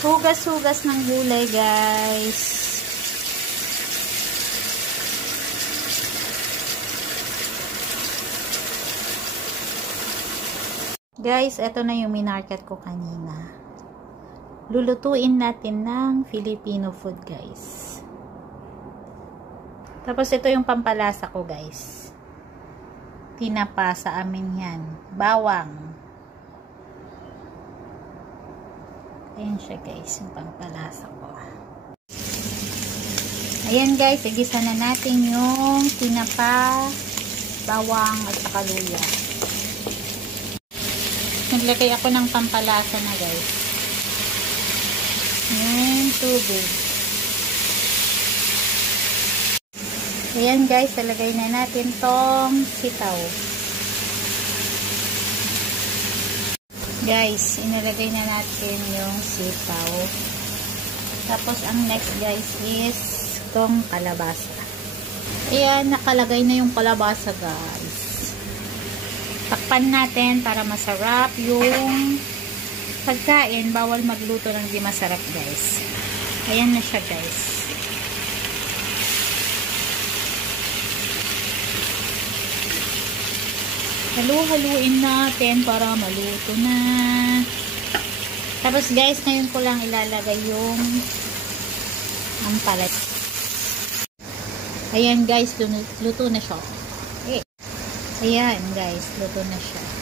Hugas-hugas ng gulay, guys. Guys, eto na yung minarket ko kanina. Lulutuin natin ng Filipino food, guys. Tapos ito yung pampalasa ko, guys. Tinapa sa amin yan. Bawang. Ayan siya, guys, yung pampalasa ko. Ayan, guys, igisa na natin yung tinapa, bawang at saka luya. Naglagay ako ng pampalasa na, guys. Ayan, tubig. Ayan, guys, talagay na natin tong sitaw. Guys, inilagay na natin yung sitaw. Tapos, ang next, guys, is tong kalabasa. Ayan, nakalagay na yung kalabasa, guys. Takpan natin para masarap yung pagkain. Bawal magluto ng di masarap, guys. Ayan na siya, guys. Halu-haluin natin para maluto na. Tapos, guys, ngayon ko lang ilalagay yung ampalat. Ayan, guys, luto na siya. Ayan, guys, luto na siya.